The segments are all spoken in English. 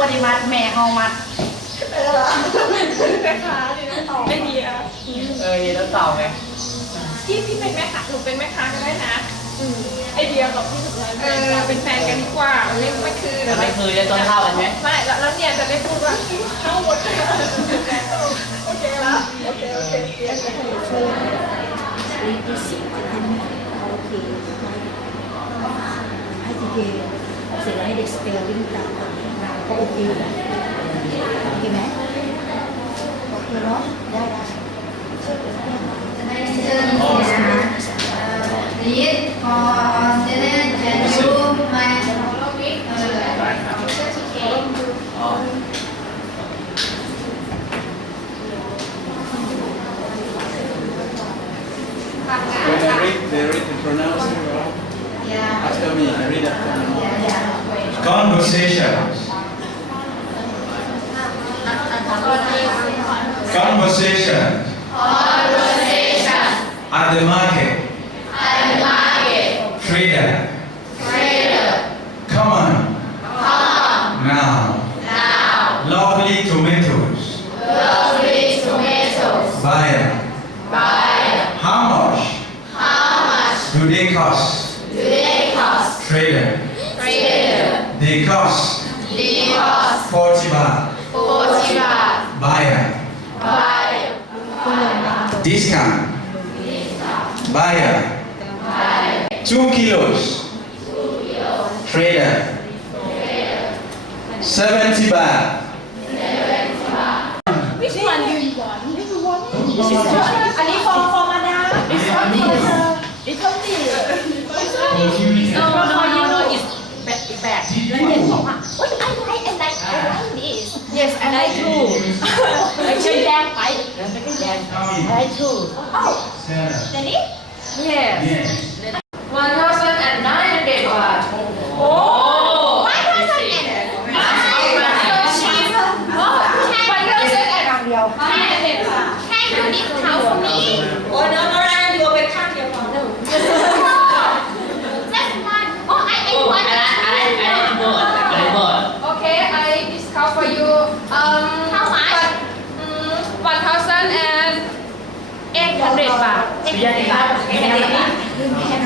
บริมัดแม่เฮามัดแม่ค้าดีนะไอเดียเออนี่แล้วเต่าไงพี่พี่เป็นแม่ค้าหนูเป็นแม่ค้าก็ได้นะอืมไอเดียกับพี่สุดท้ายเออเป็นแฟนกันดีกว่าเล่นไม่คืนจะไม่เคยได้ต้นข้าวกันไหมไม่แล้วแล้วเนี่ยจะได้พูดว่าเข้าหมดโอเคแล้วโอเคโอเครีดที่สิบจะให้โอเคให้ทีเดียวเส ร็จแล้วให้เด็กสเปลวิ่งตามก็โอเคแล้วโอเคไหมโอเคเนาะได้ได้ Read for student yeah Conversations. Conversation. At the market. At the market. Trader. Trader. Come on. Come on. Now. Now. Lovely tomatoes. Lovely tomatoes. Buyer. How much? How much? Do they cost? Do They cost. Forty baht. Buyer. Discount. Buyer. Two kilos. Trader. Seventy baht. วิชวันยืนหวานนี่คือวันอันนี้ฟอร์ฟอร์มาดาอิสตันดีอิสตัน Yes, I like too. Oh. I can dance. I, I can too. Oh. Yes. yes. Oh. One thousand and nine hundred Can you for me? Oh no. ยาติบัตรไม่ได้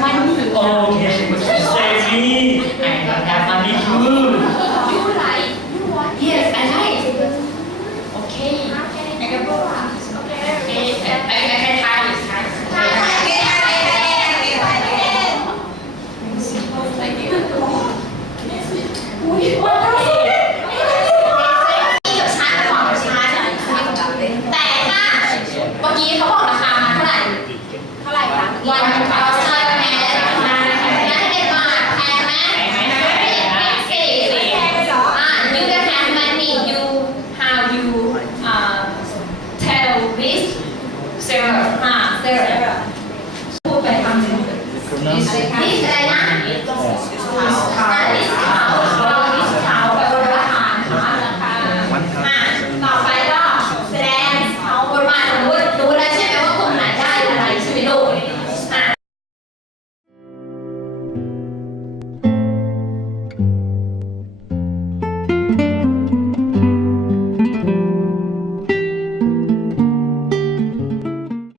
มันโอเคเซมี่การมันนี่คือ you like you want yes I like okay นะครับ okay I I